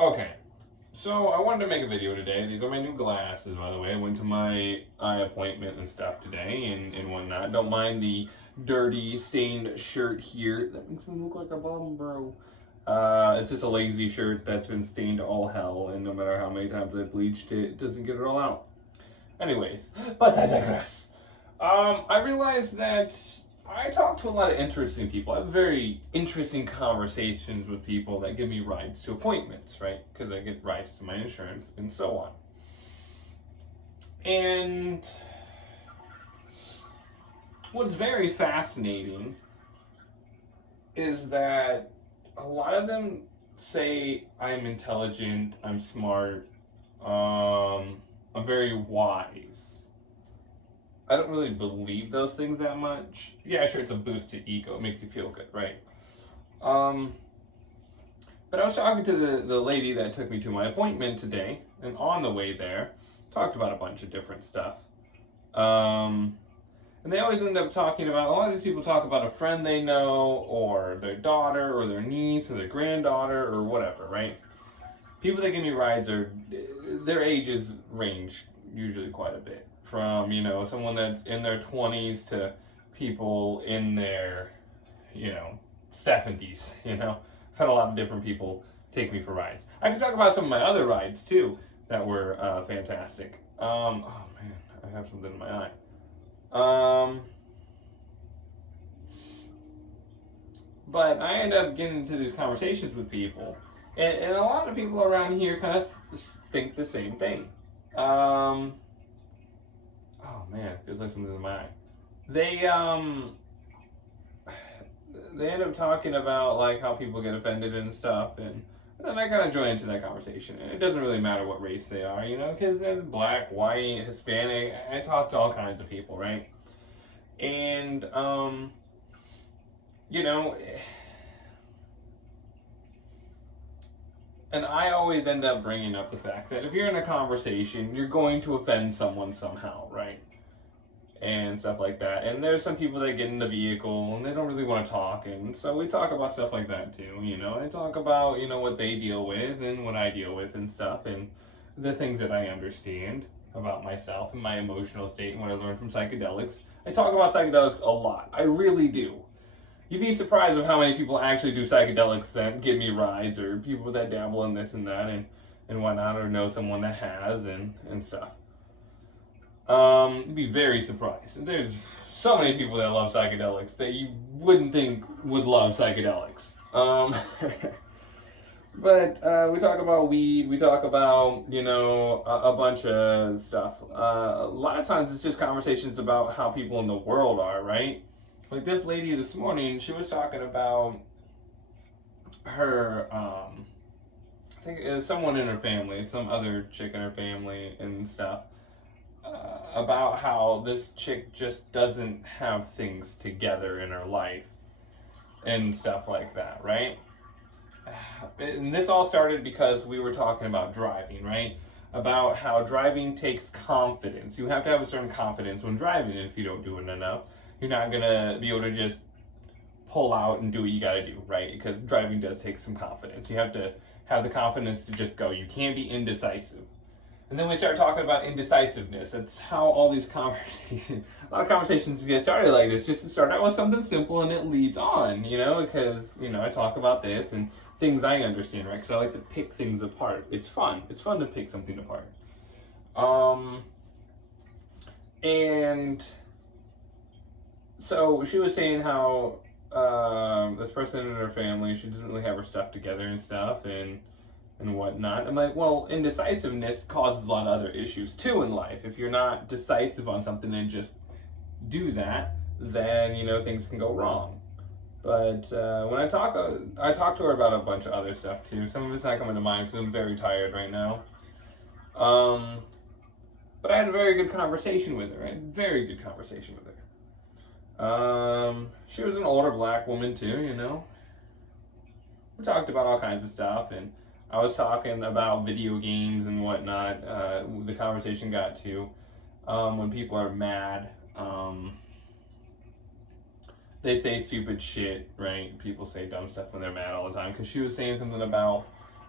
Okay, so I wanted to make a video today. These are my new glasses, by the way. I went to my eye appointment and stuff today and whatnot. Don't mind the dirty, stained shirt here. That makes me look like a bum, bro. It's just a lazy shirt that's been stained all hell, and no matter how many times I bleached it, it doesn't get it all out. Anyways, but I digress. I realized that I talk to a lot of interesting people. I have very interesting conversations with people that give me rides to appointments, right? Because I get rides to my insurance and so on. And what's very fascinating is that a lot of them say I'm intelligent, I'm smart, I'm very wise. I don't really believe those things that much. Yeah, sure, it's a boost to ego. It makes you feel good, right? Um, but I was talking to the lady that took me to my appointment today, and on the way there, talked about a bunch of different stuff. Um, and they always end up talking about, a lot of these people talk about a friend they know, or their daughter, or their niece, or their granddaughter, or whatever, right? People that give me rides are, their ages range usually quite a bit. From, someone that's in their 20s to people in their, 70s, I've had a lot of different people take me for rides. I can talk about some of my other rides too that were fantastic. Oh man, I have something in my eye. Um, but I end up getting into these conversations with people, and a lot of people around here kind of think the same thing. Um, oh man, it feels like something's in my eye. They they end up talking about like how people get offended and stuff, and then I kind of join into that conversation. And it doesn't really matter what race they are, because they're black, white, Hispanic. I talk to all kinds of people, right? And you know, and I always end up bringing up the fact that if you're in a conversation, you're going to offend someone somehow, right? And stuff like that. And there's some people that get in the vehicle and they don't really want to talk, and so we talk about stuff like that too. I talk about what they deal with and what I deal with and stuff, and the things that I understand about myself and my emotional state and what I learned from psychedelics. I talk about psychedelics a lot. I really do. You'd be surprised of how many people actually do psychedelics that give me rides, or people that dabble in this and that and whatnot, or know someone that has and stuff. You'd be very surprised. There's so many people that love psychedelics that you wouldn't think would love psychedelics. But we talk about weed. We talk about a bunch of stuff. A lot of times it's just conversations about how people in the world are, right? Like this lady this morning, she was talking about her. I think it was someone in her family, some other chick in her family and stuff, about how this chick just doesn't have things together in her life and stuff like that, right? And this all started because we were talking about driving, right? About how driving takes confidence. You have to have a certain confidence when driving, and if you don't do it enough, you're not gonna be able to just pull out and do what you gotta do, right? Because driving does take some confidence. You have to have the confidence to just go. You can't be indecisive. And then we start talking about indecisiveness. That's how all these conversations, a lot of conversations get started like this. Just to start out with something simple and it leads on, because, I talk about this and things I understand, right? Because I like to pick things apart. It's fun. It's fun to pick something apart. And so she was saying how this person in her family, she doesn't really have her stuff together and stuff, and whatnot. I'm like, well, indecisiveness causes a lot of other issues too in life. If you're not decisive on something and just do that, then things can go wrong. But when I talk to her about a bunch of other stuff too. Some of it's not coming to mind because I'm very tired right now. But I had a very good conversation with her. I had a very good conversation with her. She was an older black woman too. We talked about all kinds of stuff, and I was talking about video games and whatnot. The conversation got to when people are mad. They say stupid shit, right? People say dumb stuff when they're mad all the time. Because she was saying something about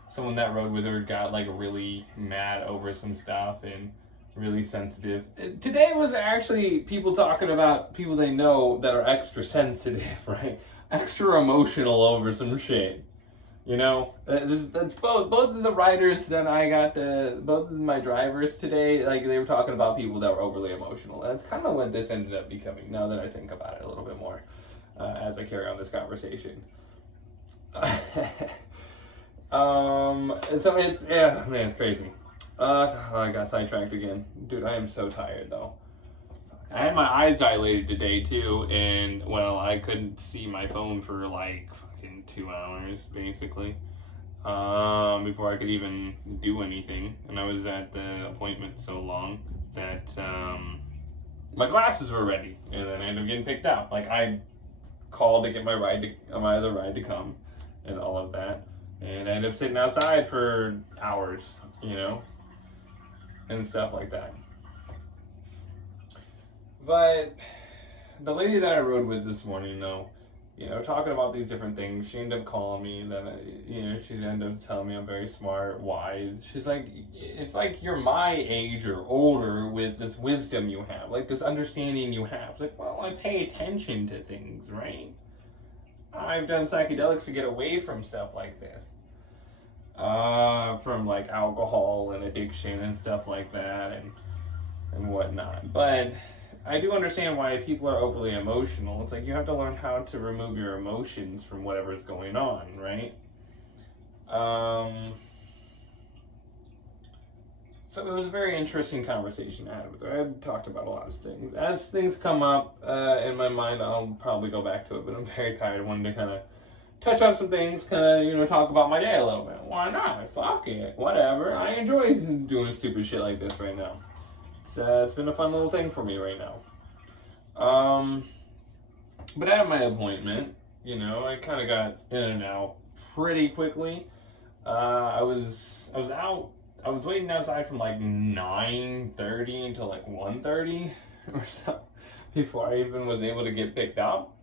someone that rode with her got like really mad over some stuff and really sensitive. Today was actually people talking about people they know that are extra sensitive, right? Extra emotional over some shit. You know, that's both of the riders that I got, both of my drivers today, like they were talking about people that were overly emotional. That's kind of what this ended up becoming. Now that I think about it a little bit more, as I carry on this conversation. So it's man, it's crazy. I got sidetracked again, dude. I am so tired though. I had my eyes dilated today too, and well, I couldn't see my phone for like fucking 2 hours basically, before I could even do anything. And I was at the appointment so long that my glasses were ready, and then I ended up getting picked up. Like I called to get my other ride to come, and all of that, and I ended up sitting outside for hours, you know, and stuff like that. But the lady that I rode with this morning, though, you know, talking about these different things, she ended up calling me. She ended up telling me I'm very smart, wise. She's like, it's like you're my age or older with this wisdom you have, like this understanding you have. It's like, well, I pay attention to things, right? I've done psychedelics to get away from stuff like this. From like alcohol and addiction and stuff like that and whatnot. But I do understand why people are overly emotional. It's like you have to learn how to remove your emotions from whatever's going on, right? So it was a very interesting conversation I had with her. I talked about a lot of things. As things come up in my mind, I'll probably go back to it, but I'm very tired. I wanted to kind of touch on some things, kind of, talk about my day a little bit. Why not? Fuck it. Whatever. I enjoy doing stupid shit like this right now. It's been a fun little thing for me right now. But at my appointment, I kind of got in and out pretty quickly. I was waiting outside from like 9:30 until like 1:30 or so before I even was able to get picked up.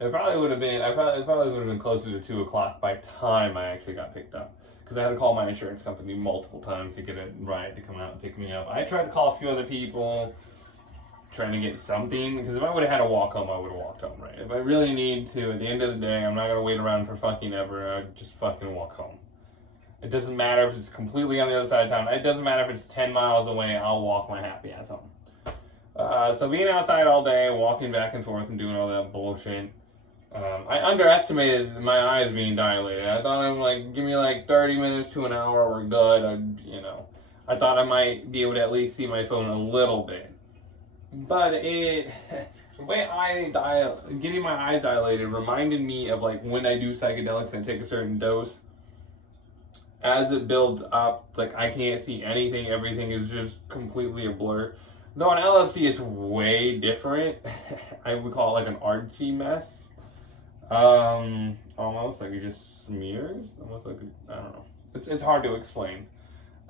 It probably would have been closer to 2 o'clock by the time I actually got picked up. Because I had to call my insurance company multiple times to get a ride to come out and pick me up. I tried to call a few other people, trying to get something. Because if I would have had to walk home, I would have walked home, right? If I really need to, at the end of the day, I'm not going to wait around for fucking ever. I'd just fucking walk home. It doesn't matter if it's completely on the other side of town. It doesn't matter if it's 10 miles away. I'll walk my happy ass home. So being outside all day, walking back and forth and doing all that bullshit, I underestimated my eyes being dilated. I thought I'm like, give me like 30 minutes to an hour, we're good. I thought I might be able to at least see my phone a little bit. But the way getting my eyes dilated reminded me of like when I do psychedelics and take a certain dose. As it builds up, like I can't see anything. Everything is just completely a blur. Though on LSD it's way different. I would call it like an artsy mess. Almost like it just smears. Almost like I don't know. It's hard to explain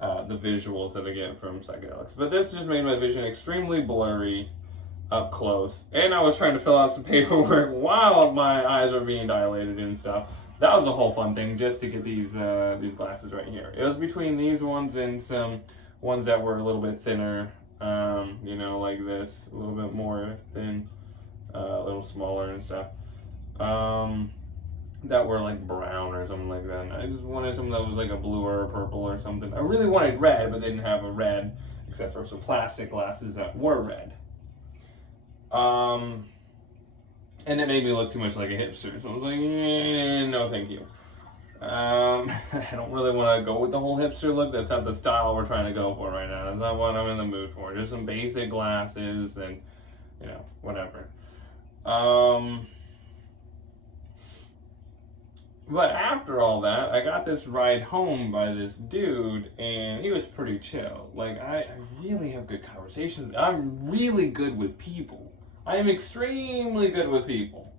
the visuals that I get from psychedelics. But this just made my vision extremely blurry up close. And I was trying to fill out some paperwork while my eyes were being dilated and stuff. That was a whole fun thing just to get these glasses right here. It was between these ones and some ones that were a little bit thinner. Like this, a little bit more thin, a little smaller and stuff. That were like brown or something like that. And I just wanted something that was like a blue or a purple or something. I really wanted red, but they didn't have a red except for some plastic glasses that were red. And it made me look too much like a hipster. So I was like, no, thank you. I don't really want to go with the whole hipster look. That's not the style we're trying to go for right now. That's not what I'm in the mood for. Just some basic glasses and, whatever. But after all that, I got this ride home by this dude, and he was pretty chill. Like, I really have good conversations. I'm really good with people. I am extremely good with people.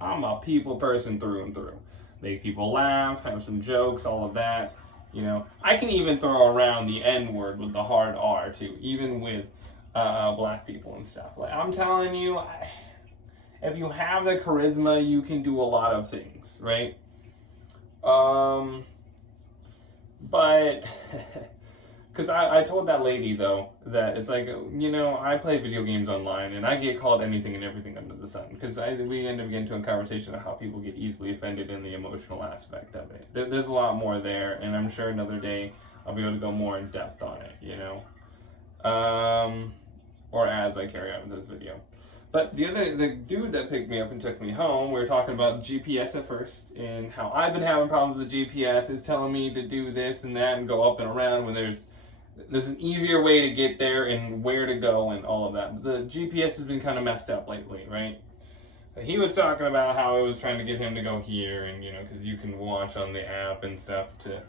I'm a people person through and through. Make people laugh, have some jokes, all of that. I can even throw around the N-word with the hard R too, even with black people and stuff. Like, I'm telling you, if you have the charisma, you can do a lot of things, right? But because I told that lady though that it's like, I play video games online and I get called anything and everything under the sun because we end up getting into a conversation of how people get easily offended in the emotional aspect of it. There's a lot more there, and I'm sure another day I'll be able to go more in depth on it, or as I carry on with this video. But the dude that picked me up and took me home, we were talking about GPS at first and how I've been having problems with the GPS. It's telling me to do this and that and go up and around when there's an easier way to get there and where to go and all of that. But the GPS has been kind of messed up lately, right? So he was talking about how it was trying to get him to go here, and because you can watch on the app and stuff to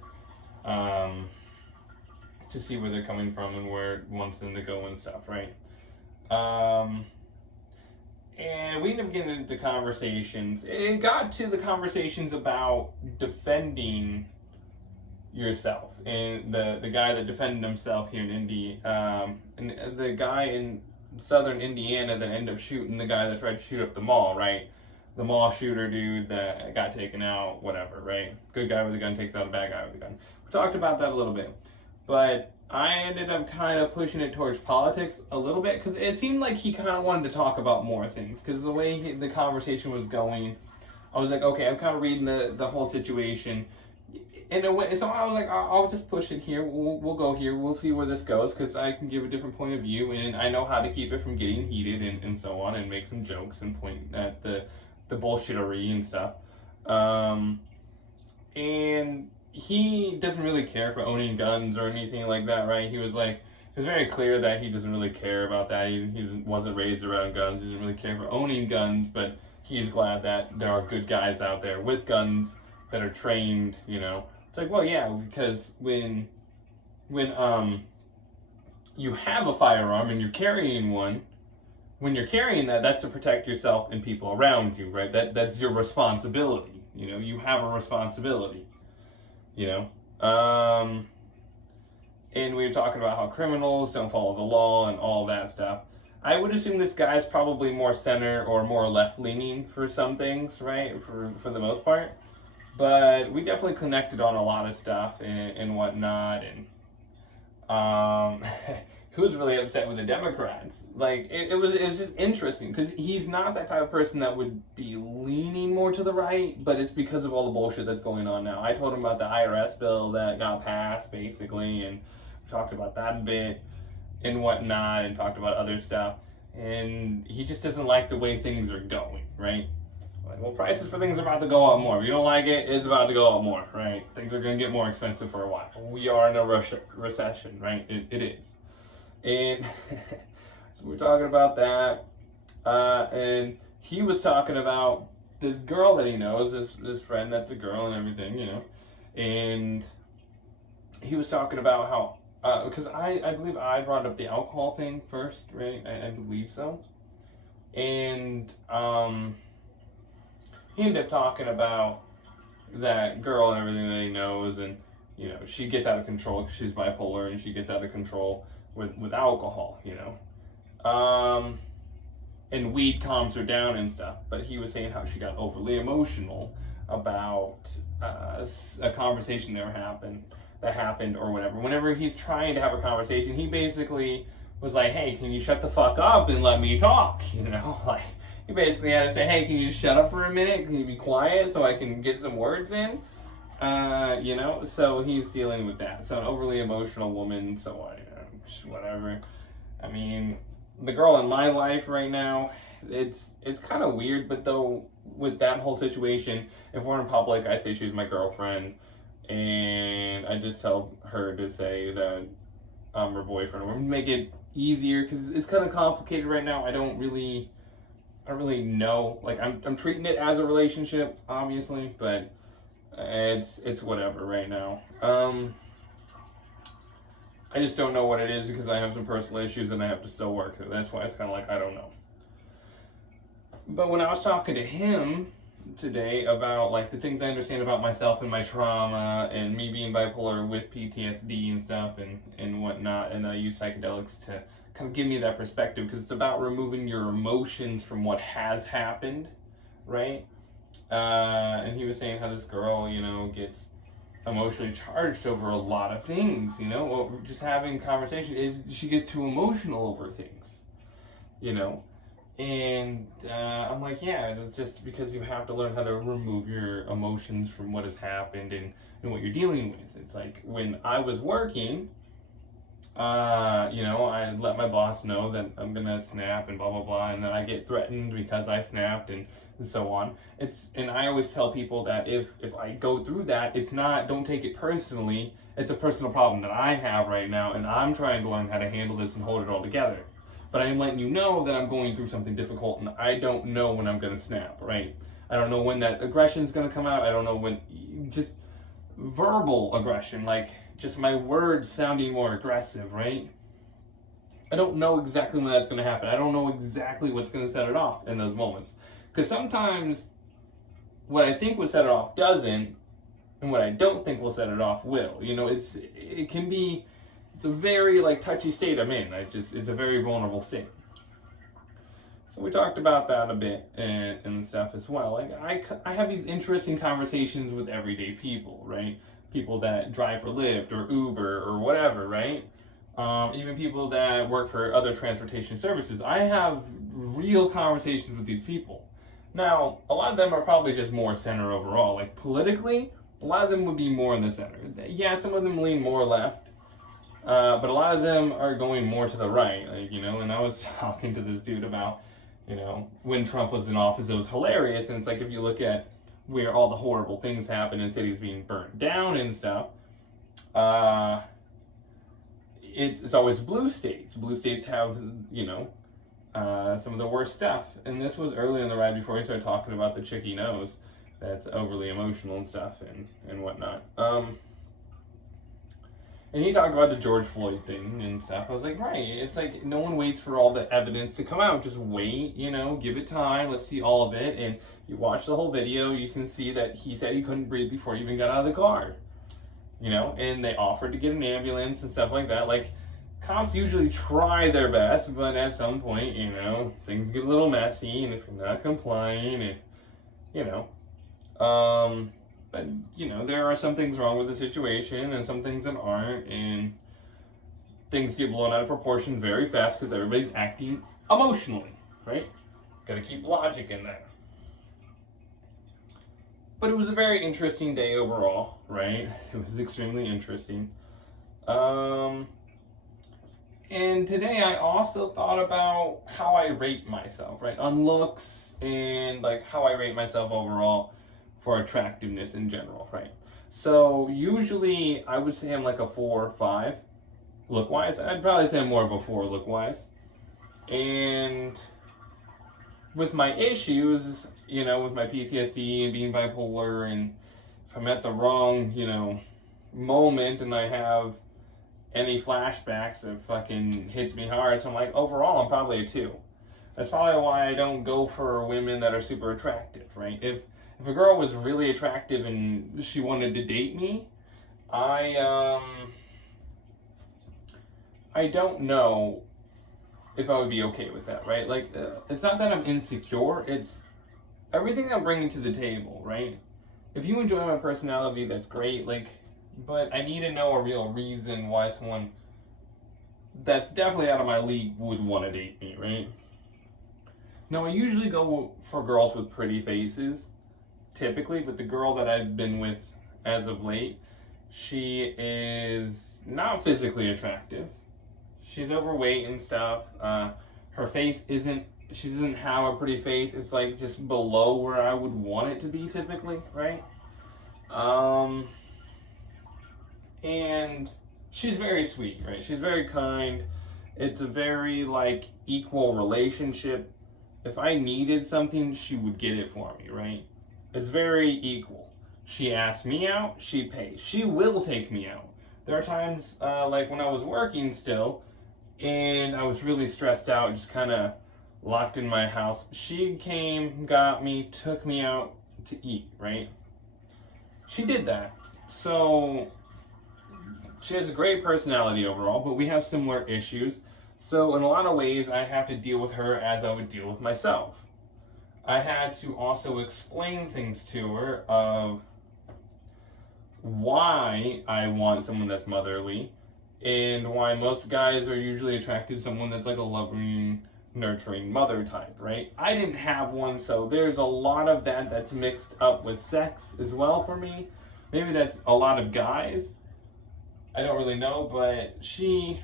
see where they're coming from and where it wants them to go and stuff, right? And we ended up getting into conversations. It got to the conversations about defending yourself. And the guy that defended himself here in Indy, and the guy in southern Indiana that ended up shooting the guy that tried to shoot up the mall, right? The mall shooter dude that got taken out, whatever, right? Good guy with a gun takes out a bad guy with a gun. We talked about that a little bit. But I ended up kind of pushing it towards politics a little bit because it seemed like he kind of wanted to talk about more things because the way the conversation was going, I was like, okay, I'm kind of reading the whole situation in a way. So I was like, I'll just push it here. We'll go here. We'll see where this goes because I can give a different point of view and I know how to keep it from getting heated and so on and make some jokes and point at the bullshittery and stuff. And he doesn't really care for owning guns or anything like that, right? He was very clear that he doesn't really care about that. He wasn't raised around guns. He didn't really care for owning guns, but he's glad that there are good guys out there with guns that are trained, It's like, well, yeah, because when you have a firearm and you're carrying one, when you're carrying that's to protect yourself and people around you, right? That's your responsibility. You have a responsibility. And we were talking about how criminals don't follow the law and all that stuff. I would assume this guy's probably more center or more left-leaning for some things, right? For the most part. But we definitely connected on a lot of stuff and whatnot. And he was really upset with the Democrats. Like, it was just interesting because he's not that type of person that would be leaning more to the right, but it's because of all the bullshit that's going on now. I told him about the IRS bill that got passed, basically, and we talked about that a bit and whatnot and talked about other stuff. And he just doesn't like the way things are going, right? Like, well, prices for things are about to go up more. If you don't like it, it's about to go up more, right? Things are going to get more expensive for a while. We are in a recession, right? It is. And so we're talking about that, and he was talking about this girl that he knows, this friend that's a girl and everything, and he was talking about how, because I believe I brought up the alcohol thing first, right? I believe so. And he ended up talking about that girl and everything that he knows, and she gets out of control because she's bipolar, and she gets out of control with alcohol, and weed calms her down and stuff. But he was saying how she got overly emotional about a conversation that happened or whatever. Whenever he's trying to have a conversation, he basically was like, "Hey, can you shut the fuck up and let me talk?" Like he basically had to say, "Hey, can you just shut up for a minute? Can you be quiet so I can get some words in?" So he's dealing with that. So an overly emotional woman, so whatever. I mean, the girl in my life right now, it's kind of weird, but though with that whole situation, if we're in public, I say she's my girlfriend, and I just tell her to say that I'm her boyfriend. We're gonna make it easier because it's kind of complicated right now. I don't really know. Like I'm treating it as a relationship, obviously, but it's whatever right now. I just don't know what it is because I have some personal issues and I have to still work. That's why it's kind of like I don't know. But when I was talking to him today about like the things I understand about myself and my trauma and me being bipolar with PTSD and stuff and whatnot, and I use psychedelics to kind of give me that perspective because it's about removing your emotions from what has happened, right? And he was saying how this girl, gets emotionally charged over a lot of things, you know, or just having conversation. She gets too emotional over things, you know. And I'm like, yeah, it's just because you have to learn how to remove your emotions from what has happened and what you're dealing with. It's like when I was working, you know, I let my boss know that I'm gonna snap and blah blah blah, and then I get threatened because I snapped and so on. And I always tell people that if I go through that, it's not, don't take it personally. It's a personal problem that I have right now, and I'm trying to learn how to handle this and hold it all together. But I am letting you know that I'm going through something difficult, and I don't know when I'm gonna snap, right? I don't know when that aggression is gonna come out. I don't know when, just verbal aggression, like just my words sounding more aggressive, right? I don't know exactly when that's going to happen. I don't know exactly what's going to set it off in those moments. Because sometimes what I think would set it off doesn't, and what I don't think will set it off will. You know, it's a very like touchy state I'm in. It's a very vulnerable state. So we talked about that a bit and stuff as well. Like I have these interesting conversations with everyday people, right? People that drive for Lyft or Uber or whatever, right? Even people that work for other transportation services. I have real conversations with these people. Now, a lot of them are probably just more center overall. Like politically, a lot of them would be more in the center. Yeah, some of them lean more left, but a lot of them are going more to the right. Like, you know, and I was talking to this dude about, you know, when Trump was in office, it was hilarious. And it's like if you look at where all the horrible things happen in cities being burnt down and stuff, it's always blue states. Blue states have, you know, some of the worst stuff. And this was early in the ride before we started talking about the chick he knows that's overly emotional and stuff and whatnot. And he talked about the George Floyd thing and stuff. I was like, right, it's like no one waits for all the evidence to come out. Just wait, you know, give it time. Let's see all of it. And you watch the whole video, you can see that he said he couldn't breathe before he even got out of the car. You know, and they offered to get an ambulance and stuff like that. Like, cops usually try their best, but at some point, you know, things get a little messy. And if you're not complying, and, you know, but, you know, there are some things wrong with the situation and some things that aren't, and things get blown out of proportion very fast because everybody's acting emotionally, right? Gotta keep logic in there. But it was a very interesting day overall, right? It was extremely interesting. And today I also thought about how I rate myself, right? On looks and like how I rate myself overall for attractiveness in general, right? So usually I would say I'm like a 4 or 5 look-wise. I'd probably say I'm more of a 4 look-wise. And with my issues, you know, with my PTSD and being bipolar, and if I'm at the wrong, you know, moment and I have any flashbacks, it fucking hits me hard. So I'm like, overall, I'm probably a 2. That's probably why I don't go for women that are super attractive, right? If a girl was really attractive and she wanted to date me, I don't know if I would be okay with that, right? Like, it's not that I'm insecure, it's everything I'm bringing to the table, right? If you enjoy my personality, that's great, like, but I need to know a real reason why someone that's definitely out of my league would want to date me, right? Now, I usually go for girls with pretty faces, typically, but the girl that I've been with as of late, she is not physically attractive. She's overweight and stuff. Her face she doesn't have a pretty face. It's like just below where I would want it to be typically, right? And she's very sweet, right? She's very kind. It's a very like equal relationship. If I needed something, she would get it for me, right? It's very equal. She asks me out, she pays. She will take me out. There are times, like when I was working still, and I was really stressed out, just kind of locked in my house. She came, got me, took me out to eat, right? She did that. So she has a great personality overall, but we have similar issues. So in a lot of ways, I have to deal with her as I would deal with myself. I had to also explain things to her of why I want someone that's motherly, and why most guys are usually attracted to someone that's like a loving, nurturing mother type, right? I didn't have one, so there's a lot of that that's mixed up with sex as well for me. Maybe that's a lot of guys. I don't really know, but she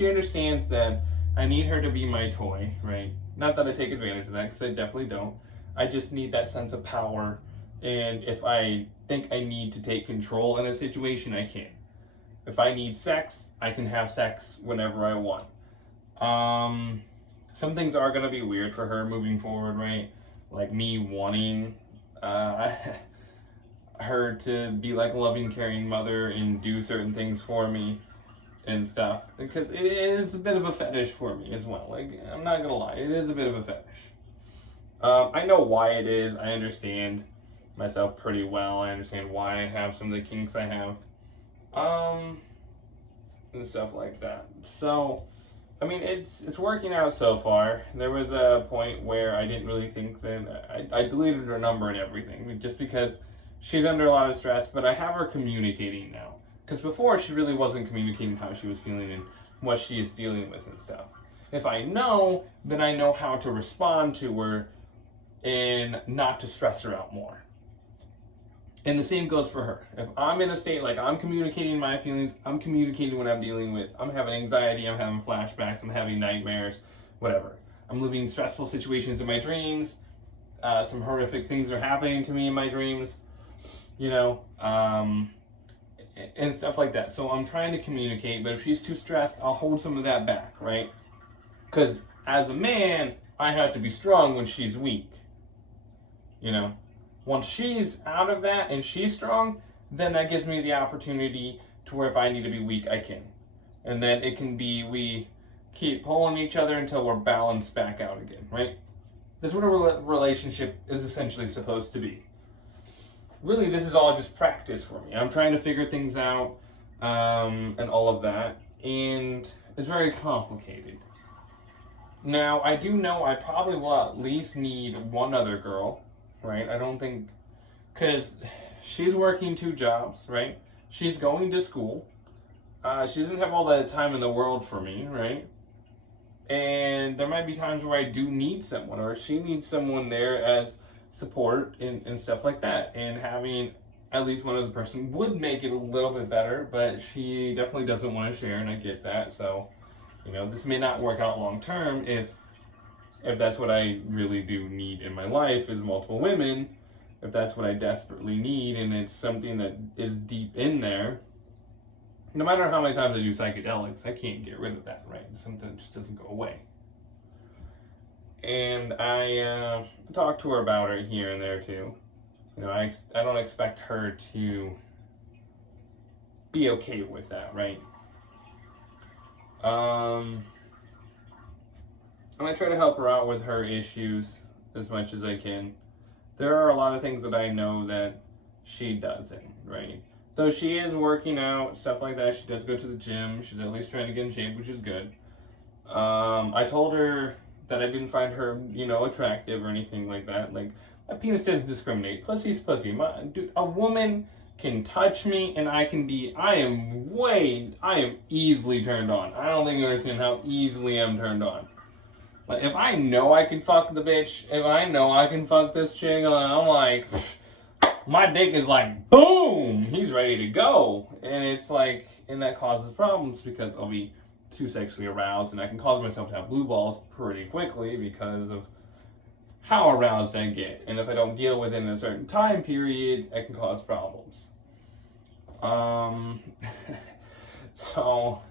understands that I need her to be my toy, right? Not that I take advantage of that, because I definitely don't. I just need that sense of power, and if I think I need to take control in a situation, I can. If I need sex, I can have sex whenever I want. Some things are going to be weird for her moving forward, right? Like me wanting her to be like a loving, caring mother and do certain things for me and stuff, because it's a bit of a fetish for me as well. Like, I'm not gonna lie, it is a bit of a fetish. I know why it is. I understand myself pretty well. I understand why I have some of the kinks I have, and stuff like that. So, I mean, it's working out so far. There was a point where I didn't really think that I deleted her number and everything, just because she's under a lot of stress, but I have her communicating now. Because before, she really wasn't communicating how she was feeling and what she is dealing with and stuff. If I know, then I know how to respond to her and not to stress her out more. And the same goes for her. If I'm in a state like I'm communicating my feelings, I'm communicating what I'm dealing with, I'm having anxiety, I'm having flashbacks, I'm having nightmares, whatever. I'm living stressful situations in my dreams, some horrific things are happening to me in my dreams, you know, and stuff like that. So I'm trying to communicate, but if she's too stressed, I'll hold some of that back, right? Because as a man, I have to be strong when she's weak, you know? Once she's out of that and she's strong, then that gives me the opportunity to where if I need to be weak, I can. And then it can be, we keep pulling each other until we're balanced back out again, right? That's what a relationship is essentially supposed to be. Really, this is all just practice for me. I'm trying to figure things out, and all of that, and it's very complicated. Now, I do know I probably will at least need one other girl, right? I don't think, because she's working 2 jobs, right? She's going to school. She doesn't have all the time in the world for me, right? And there might be times where I do need someone, or she needs someone there as support and stuff like that. And having at least one other person would make it a little bit better, but she definitely doesn't want to share, and I get that. So, you know, this may not work out long term if that's what I really do need in my life, is multiple women. If that's what I desperately need, and it's something that is deep in there, no matter how many times I do psychedelics, I can't get rid of that, right? It's something that just doesn't go away. And I talk to her about it here and there too. You know, I don't expect her to be okay with that, right? And I try to help her out with her issues as much as I can. There are a lot of things that I know that she doesn't, right? So she is working out, stuff like that. She does go to the gym. She's at least trying to get in shape, which is good. I told her that I didn't find her, you know, attractive or anything like that. Like, my penis doesn't discriminate. Pussy's pussy. Dude, a woman can touch me and I am easily turned on. I don't think you understand how easily I'm turned on. Like, if I know I can fuck the bitch, if I know I can fuck this chick, I'm like, my dick is like, boom, he's ready to go. And it's like, and that causes problems because I'll be too sexually aroused, and I can cause myself to have blue balls pretty quickly because of how aroused I get. And if I don't deal within a certain time period, I can cause problems. So,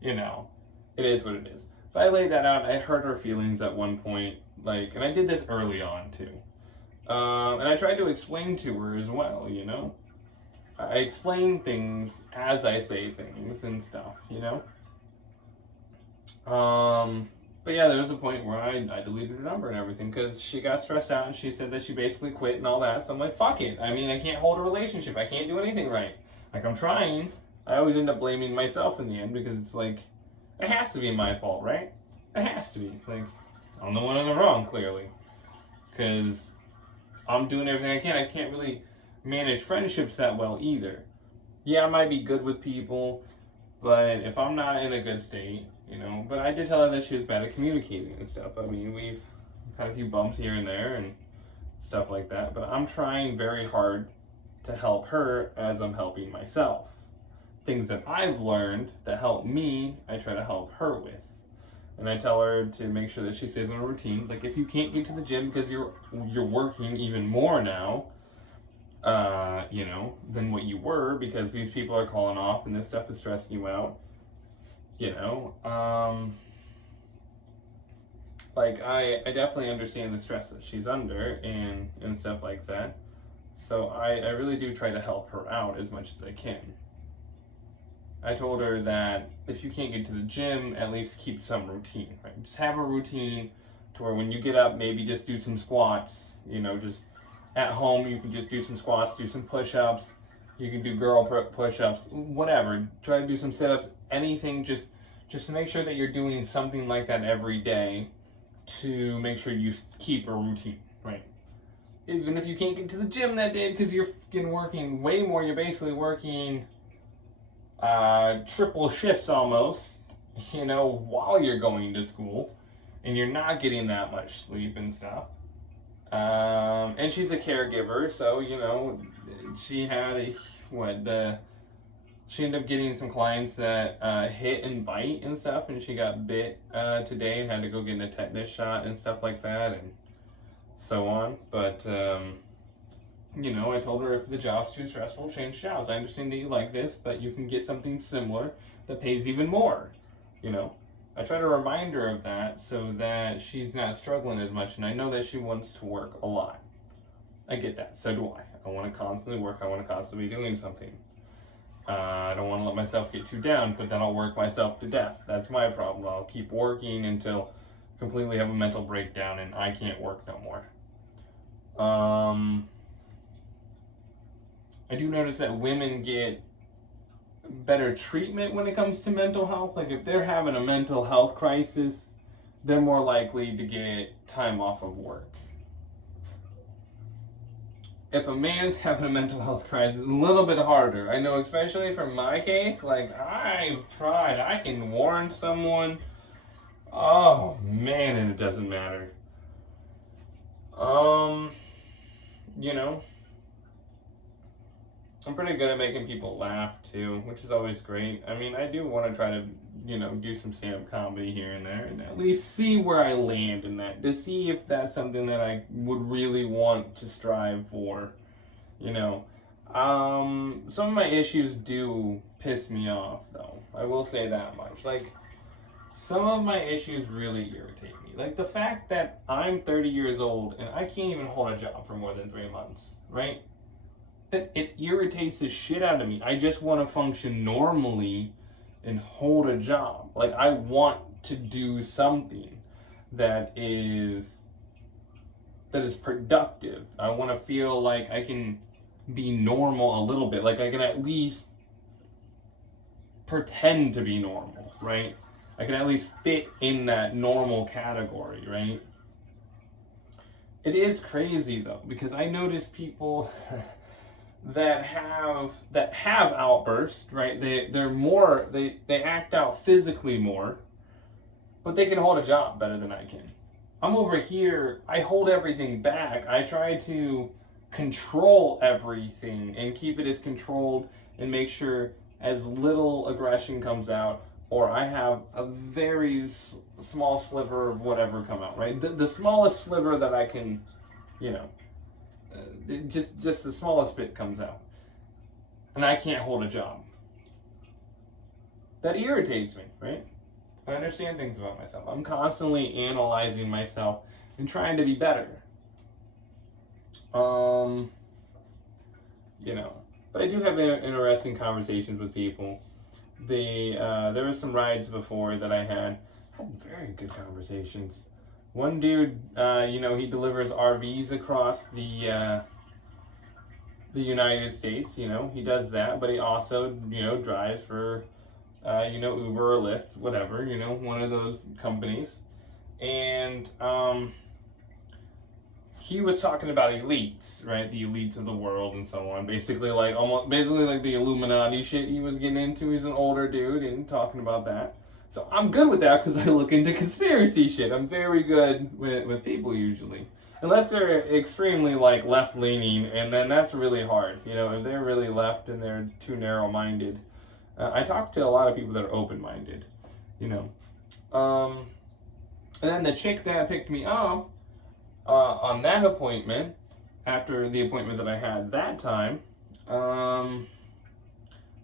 you know, it is what it is. But I laid that out. I hurt her feelings at one point, like, and I did this early on too. And I tried to explain to her as well, you know. I explain things as I say things and stuff, you know. But yeah, there was a point where I deleted her number and everything because she got stressed out and she said that she basically quit and all that. So I'm like, fuck it. I mean, I can't hold a relationship. I can't do anything right. Like, I'm trying. I always end up blaming myself in the end because it's like, it has to be my fault, right? It has to be. Like, I'm the one in the wrong, clearly. Because I'm doing everything I can. I can't really manage friendships that well either. Yeah, I might be good with people, but if I'm not in a good state, but I did tell her that she was bad at communicating and stuff. I mean, we've had a few bumps here and there and stuff like that, but I'm trying very hard to help her as I'm helping myself. Things that I've learned that help me, I try to help her with. And I tell her to make sure that she stays on a routine. Like, if you can't get to the gym because you're working even more now, than what you were, because these people are calling off and this stuff is stressing you out, like, I definitely understand the stress that she's under and stuff like that. So I really do try to help her out as much as I can. I told her that if you can't get to the gym, at least keep some routine, right? Just have a routine to where when you get up, maybe just do some squats, just at home, you can just do some squats, do some push-ups, you can do girl push-ups, whatever. Try to do some sit-ups, anything, just to make sure that you're doing something like that every day to make sure you keep a routine, right? Even if you can't get to the gym that day because you're working way more, you're basically working triple shifts almost, while you're going to school, and you're not getting that much sleep and stuff. And she's a caregiver, so she had she ended up getting some clients that hit and bite and stuff, and she got bit today and had to go get a tetanus shot and stuff like that, and so on. But I told her if the job's too stressful, change jobs. I understand that you like this, but you can get something similar that pays even more. I try to remind her of that so that she's not struggling as much, and I know that she wants to work a lot. I get that. So do I. I want to constantly work. I want to constantly be doing something. I don't want to let myself get too down, but then I'll work myself to death. That's my problem. I'll keep working until I completely have a mental breakdown and I can't work no more. I do notice that women get better treatment when it comes to mental health. Like, if they're having a mental health crisis, they're more likely to get time off of work. If a man's having a mental health crisis, a little bit harder. I know, especially for my case, like, I've tried. I can warn someone. Oh, man, and it doesn't matter. I'm pretty good at making people laugh too, which is always great. I mean, I do want to try to, do some stand-up comedy here and there, and at least see where I land in that, to see if that's something that I would really want to strive for. Some of my issues do piss me off, though. I will say that much. Like, some of my issues really irritate me. Like, the fact that I'm 30 years old and I can't even hold a job for more than 3 months, right? That it irritates the shit out of me. I just want to function normally and hold a job. Like, I want to do something that is productive. I want to feel like I can be normal a little bit. Like, I can at least pretend to be normal, right? I can at least fit in that normal category, right? It is crazy though, because I notice people that have outbursts, right? They act out physically more, but they can hold a job better than I can. I'm over here, I hold everything back. I try to control everything and keep it as controlled and make sure as little aggression comes out, or I have a very small sliver of whatever come out, right? The smallest sliver that I can, just the smallest bit comes out, and I can't hold a job. That irritates me, right? I understand things about myself. I'm constantly analyzing myself and trying to be better. But I do have interesting conversations with people. There was some rides before that I had very good conversations. One dude, he delivers RVs across the United States. He does that, but he also, drives for, Uber or Lyft, whatever, one of those companies. And he was talking about elites, right? The elites of the world and so on. Basically like the Illuminati shit he was getting into. He's an older dude and talking about that. So I'm good with that because I look into conspiracy shit. I'm very good with people usually. Unless they're extremely like left leaning, and then that's really hard. You know, if they're really left and they're too narrow minded. I talk to a lot of people that are open minded, you know. And then the chick that picked me up on that appointment, after the appointment that I had that time,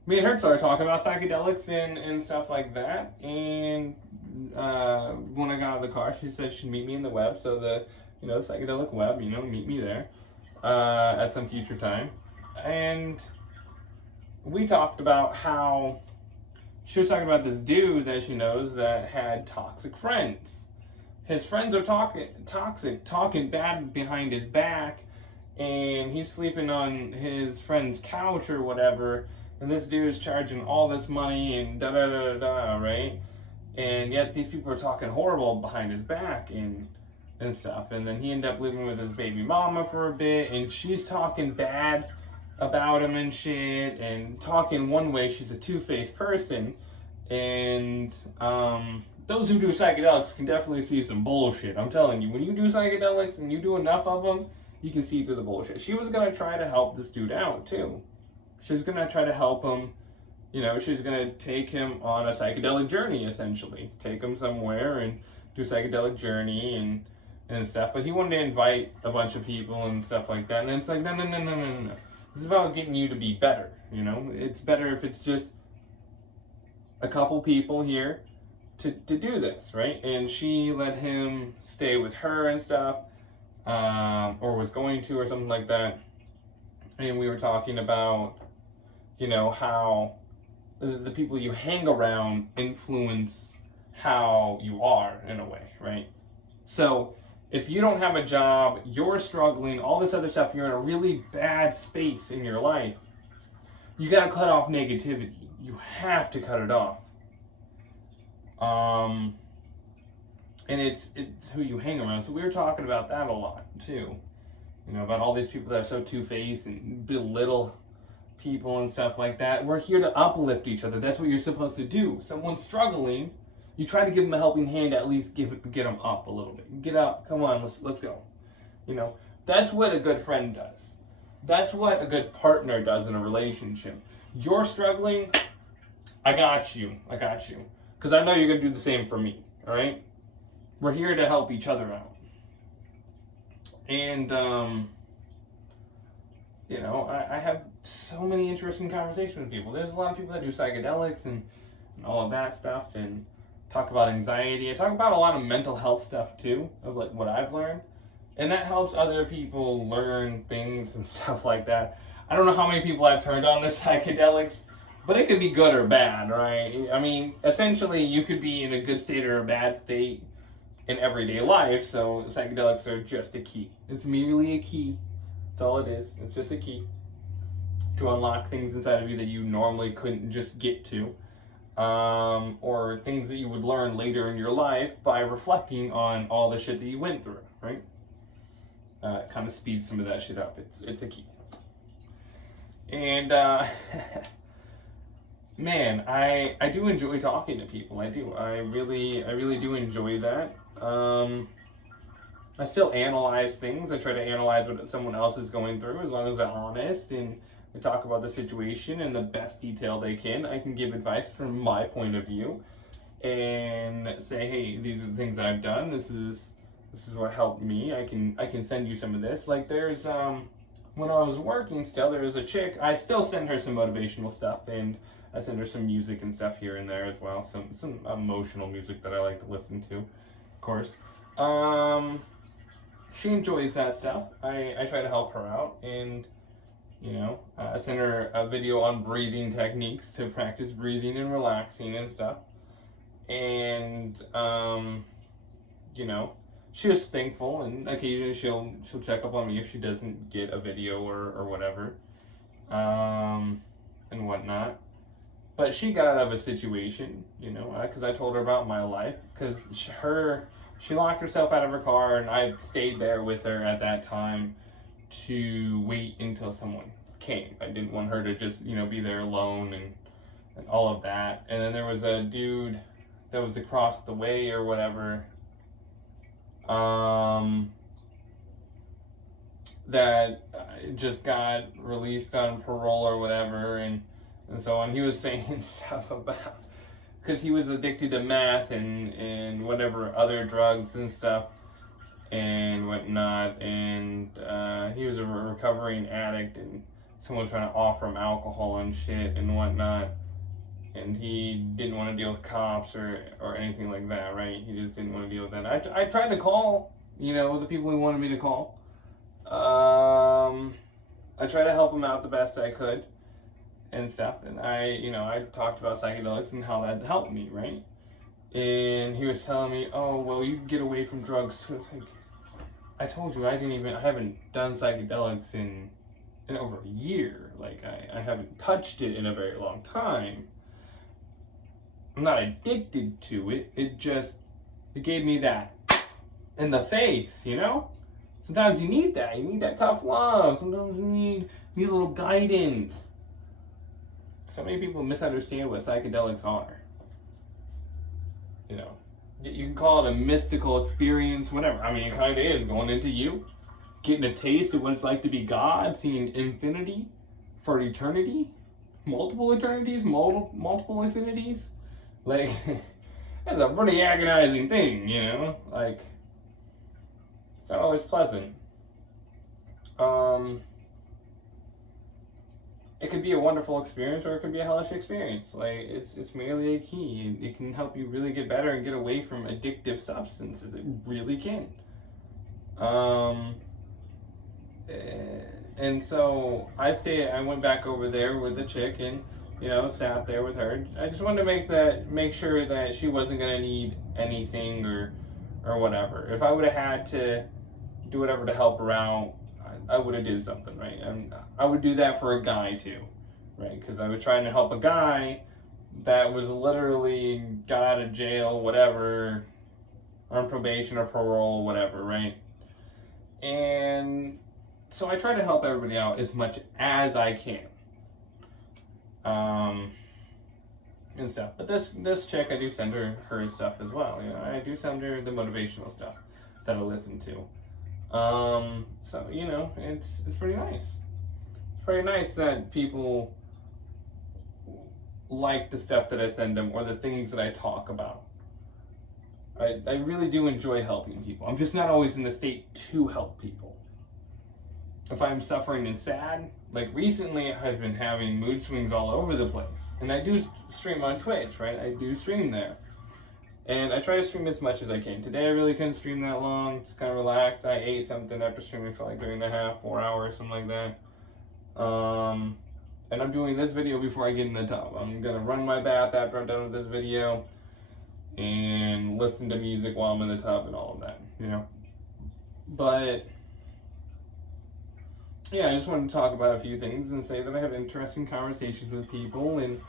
me and her started talking about psychedelics and stuff like that. And when I got out of the car, she said she'd meet me in the web. So the psychedelic web, meet me there at some future time. And we talked about how she was talking about this dude that she knows that had toxic friends. His friends are toxic, talking bad behind his back, and he's sleeping on his friend's couch or whatever, and this dude is charging all this money and da-da-da-da-da, right? And yet these people are talking horrible behind his back and stuff. And then he ended up living with his baby mama for a bit, and she's talking bad about him and shit, and talking one way. She's a two-faced person, and those who do psychedelics can definitely see some bullshit. I'm telling you, when you do psychedelics and you do enough of them, you can see through the bullshit. She was gonna try to help this dude out too. She was gonna try to help him. She was gonna take him on a psychedelic journey, essentially, take him somewhere and do a psychedelic journey and stuff. But he wanted to invite a bunch of people and stuff like that. And it's like, no. This is about getting you to be better, It's better if it's just a couple people here to do this, right? And she let him stay with her and stuff, or was going to, or something like that. And we were talking about, how the people you hang around influence how you are in a way, right? So if you don't have a job, you're struggling, all this other stuff, you're in a really bad space in your life, you got to cut off negativity. You have to cut it off. And it's who you hang around. So we were talking about that a lot too. About all these people that are so two-faced and belittle people and stuff like that. We're here to uplift each other. That's what you're supposed to do. Someone's struggling, you try to give them a helping hand, at least get them up a little bit. Get up, come on, let's go. That's what a good friend does. That's what a good partner does in a relationship. You're struggling, I got you. Because I know you're going to do the same for me, all right? We're here to help each other out. And, I have so many interesting conversations with people. There's a lot of people that do psychedelics and all of that stuff and talk about anxiety. I talk about a lot of mental health stuff too, of like what I've learned. And that helps other people learn things and stuff like that. I don't know how many people I've turned on to psychedelics, but it could be good or bad, right? I mean, essentially you could be in a good state or a bad state in everyday life, so psychedelics are just a key. It's merely a key. That's all it is. It's just a key to unlock things inside of you that you normally couldn't just get to, or things that you would learn later in your life by reflecting on all the shit that you went through, right? It kind of speeds some of that shit up. It's a key. And man, I do enjoy talking to people. I do. I really do enjoy that. I still analyze things. I try to analyze what someone else is going through, as long as they're honest and they talk about the situation in the best detail they can. I can give advice from my point of view and say, hey, these are the things I've done. This is what helped me. I can send you some of this. Like there's when I was working still, there was a chick. I still send her some motivational stuff, and I send her some music and stuff here and there as well. Some emotional music that I like to listen to, of course. She enjoys that stuff. I try to help her out, and I send her a video on breathing techniques to practice breathing and relaxing and stuff. And she was thankful, and occasionally she'll check up on me if she doesn't get a video or whatever, and whatnot. But she got out of a situation, because I told her about my life, because she locked herself out of her car, and I stayed there with her at that time to wait until someone came. I didn't want her to just, be there alone and all of that. And then there was a dude that was across the way or whatever, that just got released on parole or whatever, and so on. He was saying stuff about, because he was addicted to meth and whatever other drugs and stuff and whatnot, and he was a recovering addict, and someone was trying to offer him alcohol and shit and whatnot, and he didn't want to deal with cops or anything like that, right? He just didn't want to deal with that. I tried to call, the people who wanted me to call. I tried to help him out the best I could and stuff, and I talked about psychedelics and how that helped me, right? And he was telling me, oh, well, you can get away from drugs too. It's like, I told you, I haven't done psychedelics in over a year. Like, I haven't touched it in a very long time. I'm not addicted to it. It gave me that in the face, Sometimes you need that. You need that tough love. Sometimes you need a little guidance. So many people misunderstand what psychedelics are. You can call it a mystical experience, whatever. I mean, it kind of is. Going into you, getting a taste of what it's like to be God, seeing infinity for eternity, multiple eternities, multiple infinities. Like, that's a pretty agonizing thing, Like, it's not always pleasant. It could be a wonderful experience, or it could be a hellish experience. Like, it's merely a key. It can help you really get better and get away from addictive substances. It really can. And so I went back over there with the chick and, sat there with her. I just wanted to make sure that she wasn't gonna need anything or whatever. If I would have had to do whatever to help her out, I would have did something, right? And I would do that for a guy too, right? Because I was trying to help a guy that was literally got out of jail, whatever, on probation or parole, whatever, right? And so I try to help everybody out as much as I can, and stuff. But this chick, I do send her stuff as well. I do send her the motivational stuff that I listen to. So, it's pretty nice. It's pretty nice that people like the stuff that I send them or the things that I talk about. I really do enjoy helping people. I'm just not always in the state to help people. If I'm suffering and sad, like recently I've been having mood swings all over the place. And I do stream on Twitch, right? I do stream there. And I try to stream as much as I can. Today I really couldn't stream that long, just kind of relaxed. I ate something after streaming for like 3.5, 4 hours, something like that. And I'm doing this video before I get in the tub. I'm gonna run my bath after I'm done with this video and listen to music while I'm in the tub and all of that, But yeah, I just wanted to talk about a few things and say that I have interesting conversations with people, and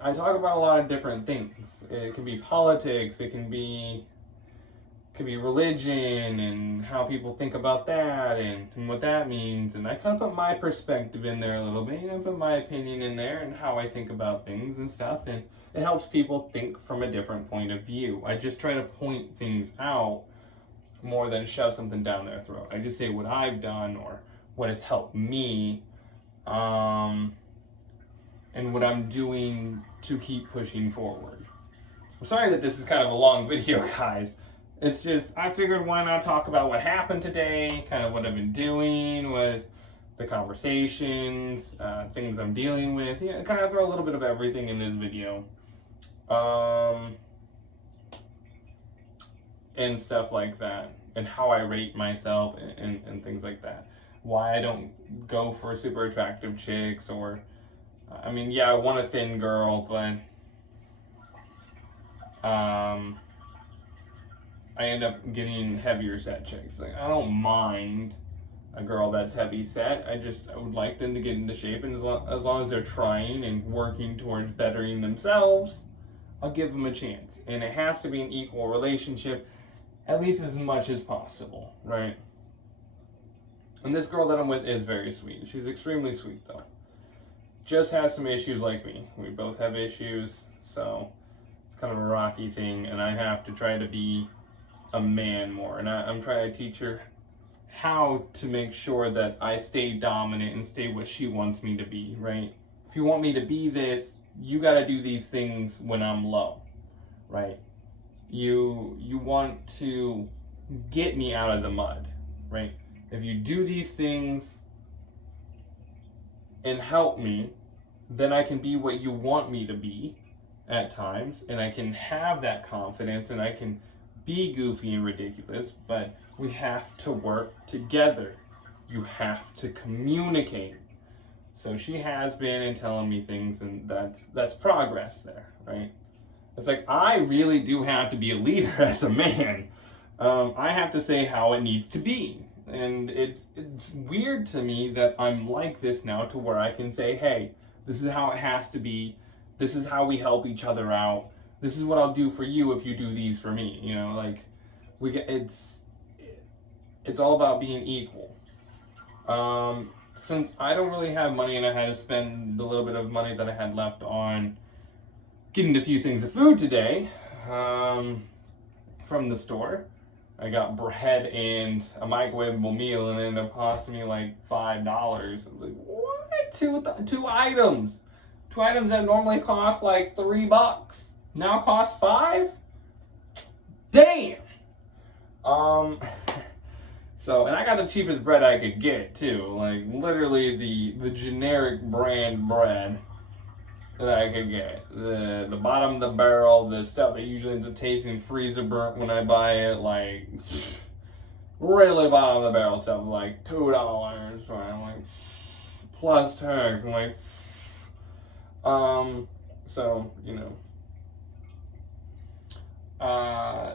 I talk about a lot of different things. It can be politics, it can be religion and how people think about that and what that means. And I kind of put my perspective in there a little bit, put my opinion in there and how I think about things and stuff. And it helps people think from a different point of view. I just try to point things out more than shove something down their throat. I just say what I've done or what has helped me, and what I'm doing to keep pushing forward. I'm sorry that this is kind of a long video, guys. It's just, I figured why not talk about what happened today, kind of what I've been doing with the conversations, things I'm dealing with, kind of throw a little bit of everything in this video. And stuff like that, and how I rate myself and things like that. Why I don't go for super attractive chicks, or, I mean, yeah, I want a thin girl, but I end up getting heavier set chicks. Like, I don't mind a girl that's heavy set. I would like them to get into shape, and as long as they're trying and working towards bettering themselves, I'll give them a chance. And it has to be an equal relationship. at least as much as possible, right? And this girl that I'm with is very sweet. She's extremely sweet, though. Just has some issues like me. We both have issues, so it's kind of a rocky thing, and I have to try to be a man more. And I'm trying to teach her how to make sure that I stay dominant and stay what she wants me to be, right? If you want me to be this, you got to do these things when I'm low, right? You want to get me out of the mud, right? If you do these things and help me, then I can be what you want me to be at times, and I can have that confidence, and I can be goofy and ridiculous, but we have to work together. You have to communicate. So she has been and telling me things, and that's progress there, right? It's like, I really do have to be a leader as a man. I have to say how it needs to be. And it's weird to me that I'm like this now, to where I can say, hey, this is how it has to be. This is how we help each other out. This is what I'll do for you if you do these for me. You know, like, it's all about being equal. Since I don't really have money, and I had to spend the little bit of money that I had left on getting a few things of food today from the store, I got bread and a microwavable meal, and it ended up costing me like $5. I was like, what? Two items. Two items that normally cost like $3 now cost $5? Damn! So, and I got the cheapest bread I could get too. Like, literally the generic brand bread that I could get. The bottom of the barrel, the stuff that usually ends up tasting freezer burnt when I buy it, like, really bottom of the barrel stuff, like $2. So I'm like, plus tax. I'm like, so, you know.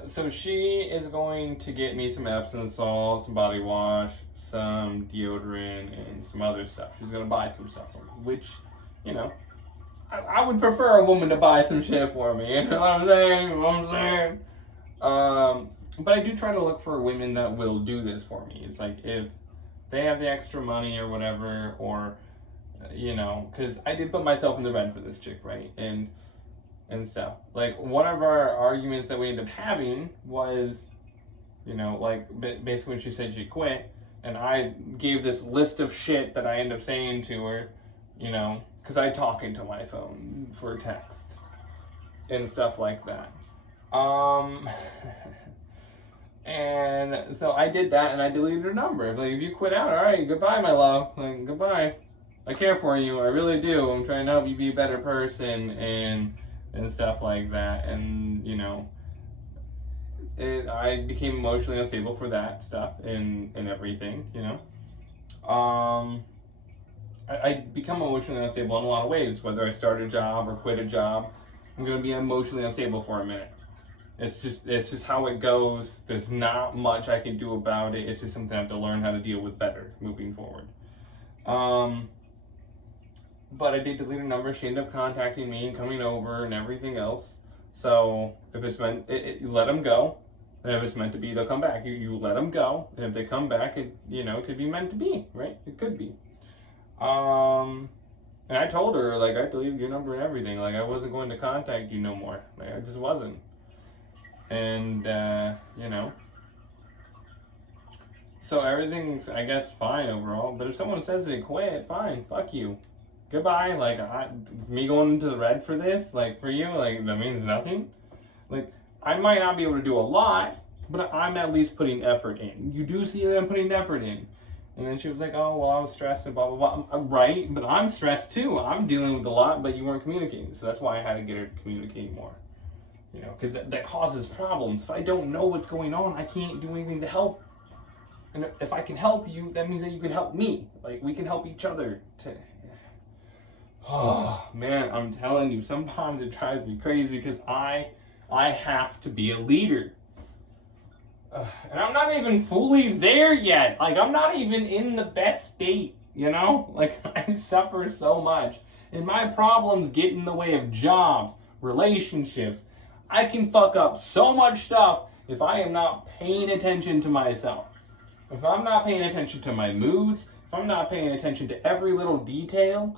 So she is going to get me some Epsom salt, some body wash, some deodorant, and some other stuff. She's going to buy some stuff for me, which, you know, I would prefer a woman to buy some shit for me. You know what I'm saying? You know what I'm saying? But I do try to look for women that will do this for me. It's like, if they have the extra money or whatever, or, you know, because I did put myself in the red for this chick, right? And stuff. Like, one of our arguments that we ended up having was, you know, like, basically when she said she quit, and I gave this list of shit that I ended up saying to her, you know, because I talk into my phone for text and stuff like that. And so I did that, and I deleted her number. Like, if you quit out, all right, goodbye, my love. Like, goodbye. I care for you. I really do. I'm trying to help you be a better person, and stuff like that. And, you know, I became emotionally unstable for that stuff and everything, you know. I become emotionally unstable in a lot of ways. Whether I start a job or quit a job, I'm going to be emotionally unstable for a minute. It's just how it goes. There's not much I can do about it. It's just something I have to learn how to deal with better moving forward. But I did delete her number. She ended up contacting me and coming over and everything else. So if it's meant, you let them go. And if it's meant to be, they'll come back. You let them go. And if they come back, it could be meant to be, right? It could be. And I told her, like, I deleted your number and everything. Like, I wasn't going to contact you no more. Like, I just wasn't. And, you know. So everything's, I guess, fine overall. But if someone says they quit, fine. Fuck you. Goodbye. Like, me going into the red for this, like, for you, like, that means nothing. Like, I might not be able to do a lot, but I'm at least putting effort in. You do see that I'm putting effort in. And then she was like, oh, well, I was stressed and blah, blah, blah. Right, but I'm stressed too. I'm dealing with a lot, but you weren't communicating. So that's why I had to get her to communicate more. You know, because that causes problems. If I don't know what's going on, I can't do anything to help. And if I can help you, that means that you can help me. Like, we can help each other to... Oh, man, I'm telling you, sometimes it drives me crazy because I have to be a leader. And I'm not even fully there yet. Like, I'm not even in the best state, you know? Like, I suffer so much. And my problems get in the way of jobs, relationships. I can fuck up so much stuff, if I am not paying attention to myself, if I'm not paying attention to my moods, if I'm not paying attention to every little detail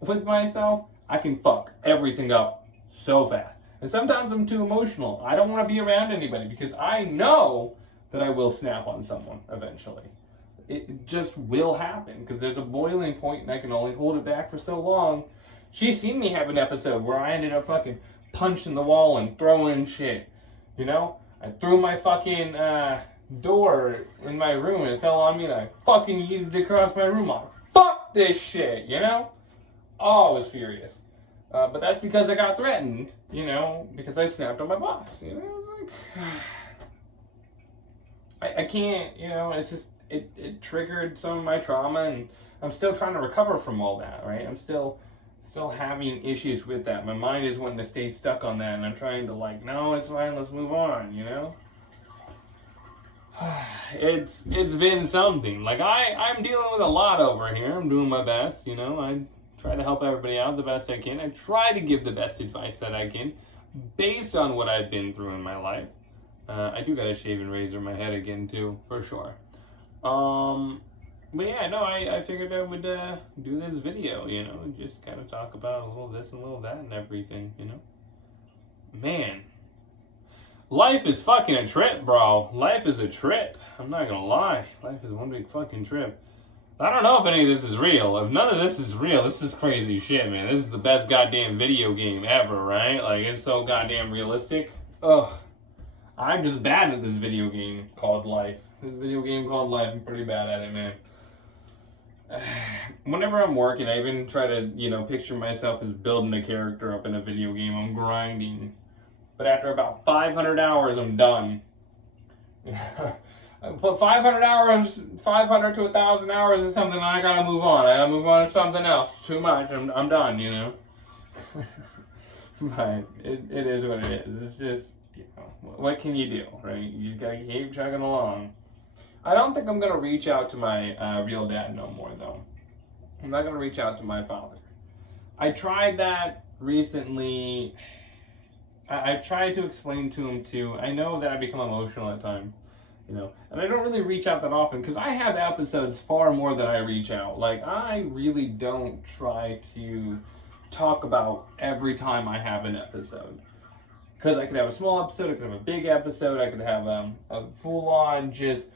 with myself, I can fuck everything up so fast. And sometimes I'm too emotional. I don't want to be around anybody because I know that I will snap on someone eventually. It just will happen because there's a boiling point and I can only hold it back for so long. She's seen me have an episode where I ended up fucking punching the wall and throwing shit. You know? I threw my fucking door in my room and it fell on me and I fucking yeeted it across my room. Like, fuck this shit, you know? Oh, I was furious. But that's because I got threatened, you know, because I snapped on my boss. You know, like, I can't, you know, it's just, it triggered some of my trauma and I'm still trying to recover from all that, right? I'm still having issues with that. My mind is wanting to stay stuck on that and I'm trying to like, no, it's fine, let's move on, you know? It's been something. Like, I'm dealing with a lot over here. I'm doing my best, you know, I try to help everybody out the best I can. I try to give the best advice that I can based on what I've been through in my life. I do gotta shave and razor my head again too, for sure. But yeah, no, I figured I would do this video, you know, just kind of talk about a little this and a little that and everything, you know. Man, life is fucking a trip, bro. Life is a trip. I'm not gonna lie. Life is one big fucking trip. I don't know if any of this is real. If none of this is real, this is crazy shit, man. This is the best goddamn video game ever, right? Like, it's so goddamn realistic. Ugh. I'm just bad at this video game called life. This video game called life, I'm pretty bad at it, man. Whenever I'm working, I even try to, you know, picture myself as building a character up in a video game. I'm grinding. But after about 500 hours, I'm done. I put 500 hours, 500 to 1,000 hours in something, and I gotta move on. I gotta move on to something else. Too much. I'm done, you know. But it is what it is. It's just, you know, what can you do, right? You just gotta keep chugging along. I don't think I'm gonna reach out to my real dad no more, though. I'm not gonna reach out to my father. I tried that recently. I tried to explain to him too. I know that I become emotional at times. You know, and I don't really reach out that often because I have episodes far more than I reach out. Like, I really don't try to talk about every time I have an episode. Because I could have a small episode, I could have a big episode, I could have a full-on, just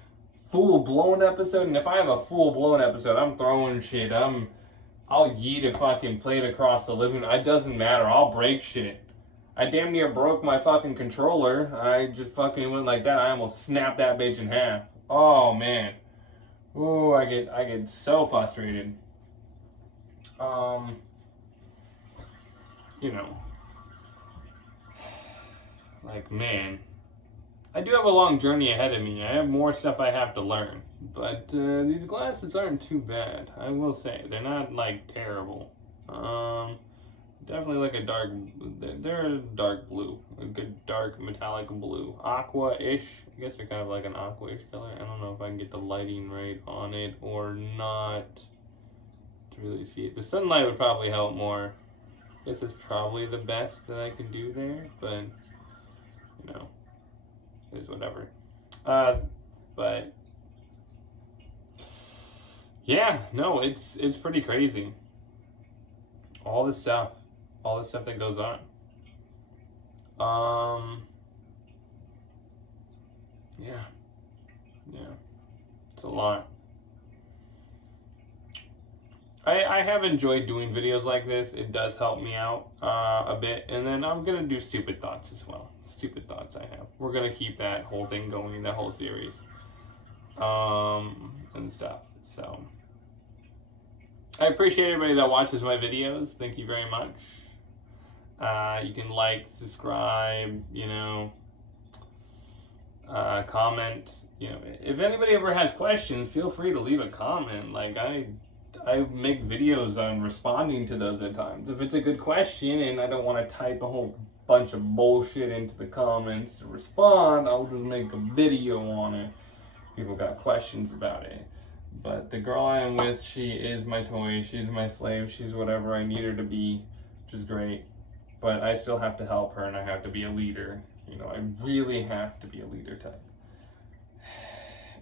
full-blown episode. And if I have a full-blown episode, I'm throwing shit. I'll yeet a fucking plate across the living room. It doesn't matter. I'll break shit. I damn near broke my fucking controller. I just fucking went like that. I almost snapped that bitch in half. Oh, man. Ooh, I get so frustrated. You know. Like, man. I do have a long journey ahead of me. I have more stuff I have to learn. But these glasses aren't too bad. I will say. They're not, like, terrible. Definitely like a dark, they're a dark blue, a good dark metallic blue, aqua-ish. I guess they're kind of like an aqua-ish color. I don't know if I can get the lighting right on it or not to really see it. The sunlight would probably help more. This is probably the best that I can do there, but you know, it's whatever. But yeah, no, it's pretty crazy. All this stuff that goes on. Yeah, it's a lot. I have enjoyed doing videos like this. It does help me out a bit. And then I'm going to do stupid thoughts as well. Stupid thoughts I have. We're going to keep that whole thing going, that whole series. And stuff. So, I appreciate everybody that watches my videos. Thank you very much. You can like, subscribe, you know, comment. You know, if anybody ever has questions, feel free to leave a comment. Like, I make videos on responding to those at times. If it's a good question and I don't want to type a whole bunch of bullshit into the comments to respond, I'll just make a video on it. People got questions about it. But the girl I am with, she is my toy, she's my slave, she's whatever I need her to be, which is great. But I still have to help her and I have to be a leader. You know, I really have to be a leader type.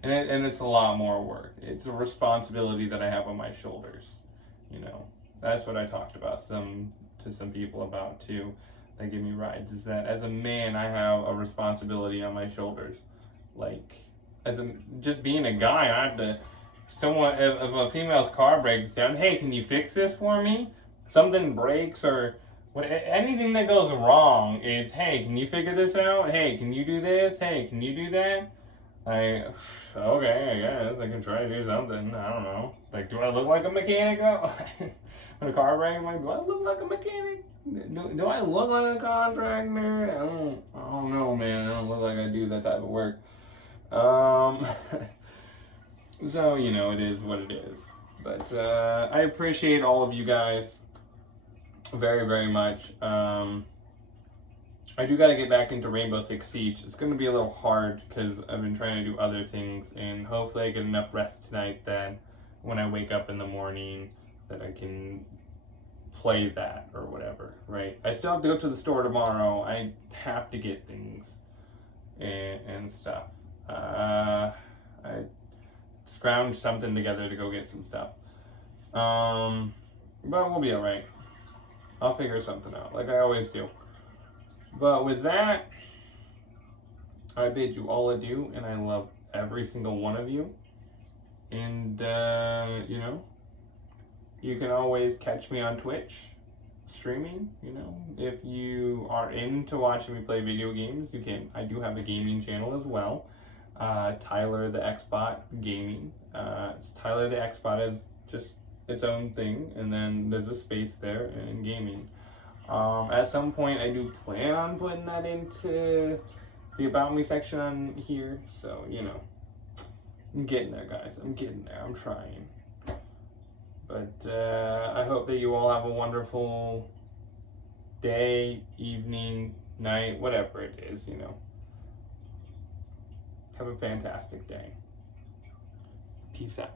And it's a lot more work. It's a responsibility that I have on my shoulders. You know, that's what I talked about to some people about too. That give me rides is that as a man, I have a responsibility on my shoulders. Like, just being a guy, I have to. Someone, if a female's car breaks down, hey, can you fix this for me? Something breaks or anything that goes wrong, it's hey, can you figure this out? Hey, can you do this? Hey, can you do that? Okay, I guess I can try to do something. I don't know. Like, do I look like a mechanic? When a car breaks, I'm like, do I look like a mechanic? Do I look like a contractor? I don't know, man. I don't look like I do that type of work. So, you know, it is what it is. But I appreciate all of you guys very, very much. I do got to get back into Rainbow Six Siege. It's going to be a little hard because I've been trying to do other things, and hopefully I get enough rest tonight that when I wake up in the morning that I can play that or whatever, right? I still have to go to the store tomorrow. I have to get things and stuff. I scrounged something together to go get some stuff. But we'll be alright. I'll figure something out, like I always do. But with that, I bid you all adieu, and I love every single one of you. And, you know, you can always catch me on Twitch, streaming, you know. If you are into watching me play video games, you can. I do have a gaming channel as well. Tyler the Xbot Gaming. Tyler the Xbot is just its own thing, and then there's a space there in gaming. At some point, I do plan on putting that into the About Me section on here, so, you know, I'm getting there, guys. I'm getting there. I'm trying. But I hope that you all have a wonderful day, evening, night, whatever it is, you know. Have a fantastic day. Peace out.